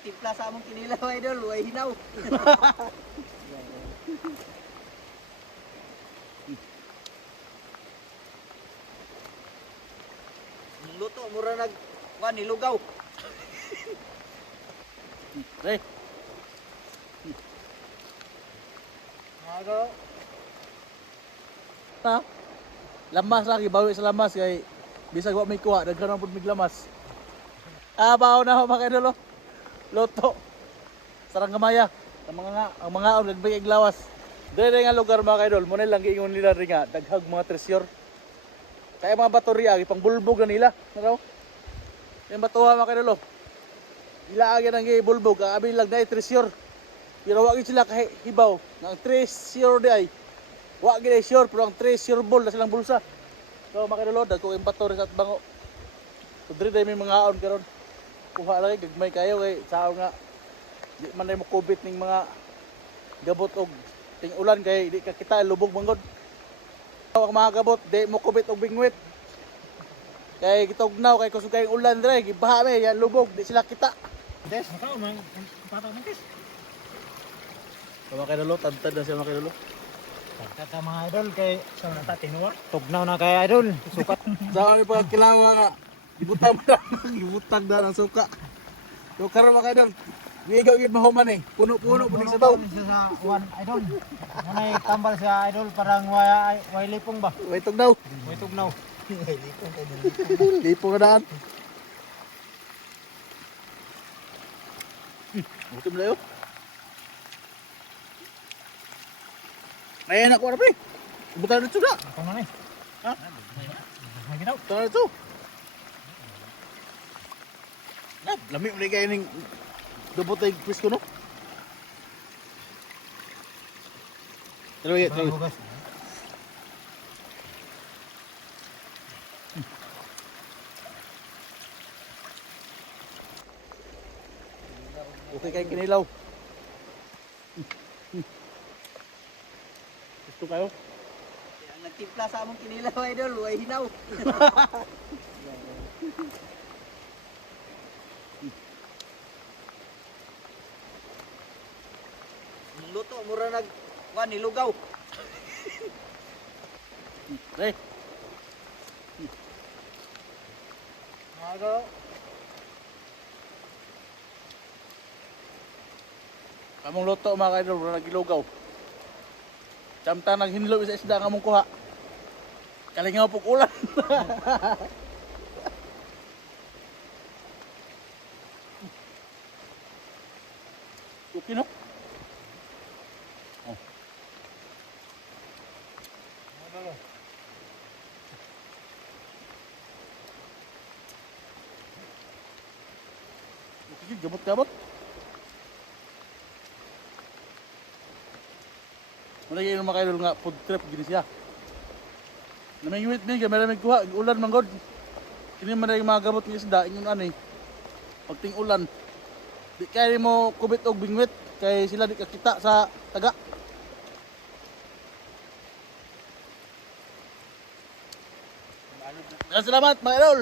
nagtimpla sa among kinilaw idol, way hinaw. Luto mura nag nilugaw. Re. Ano? Ta. Lamas lagi bawi sa lamas kay bisag wa may kuha daghan pud mig lamas. Bawo na ho mga idol. Luto. Sarang gamaya. Ang mga nagbay ig lawas. Dire nga lugar mga idol, mo na lang giingon nila ri nga daghag mga treasure. Kaya mga baterya ipang bulbog na nila, no? Yung batuha mga idol. Ila agi nang gibulbog, abi lang dai treasure. Pero wa gid sila kahibaw ng treasure di ay. Wa gid sure pero ang treasure ball na silang bulsa. So mga idol, dagko yung baterya sa bango. So dire day may mga aon karon. Kuha lang gagmay kayo kay sao nga di man mo kubit ning mga gabot og ting ulan kay di ka kita lubog manggod. Ang mga gabot di mo kubit og bingwit. Kay gitugnaw kay kusog kay ulan dire gibaha me yan lubog di sila kita. Des, makaw man patag man kes. Mga kaidolo tantad na siya mga kaidolo. Tagta mga idol kay sa nata tinuwa. Tugnaw na kay idol, sukat. Sa kami pa kilawa nga gibutang na gibutang na ang suka. So karon mga kaidol gigaw gid mahuman eh. Puno-puno puno sa baw. Sa one idol. Manay tambal sa idol parang way lipong ba? Way tugnaw. Way tugnaw. Lipo ka daan. Gutom na yun. Ayan ako na pre. Buta na ito na. Ito na ni. Ha? May ginaw. Buta na ito. Lami mo na kayo ng dubot na yung quiz ko no? Taloy. Okay kayo kinilaw. Gusto kayo? Ang nagtimpla sa among kinilaw idol, way hinaw. Luto mura nag nilugaw. Re. Ano? Among luto mga kaidol, wala nagilugaw. Samtang naghinlo sa isda nga mong kuha. Kalingaw pug ulan. Okay no? Oh. Okay, gamot-gamot. Muna kayo mga kaidol nga food trip gini siya. Namingwit mi gamay ramig kuha ulan manggod. Kini man yung mga gamot ng isda ingon ani. Pagting ulan. Di kay mo kubit og bingwit kay sila di kakita sa taga. Salamat mga idol.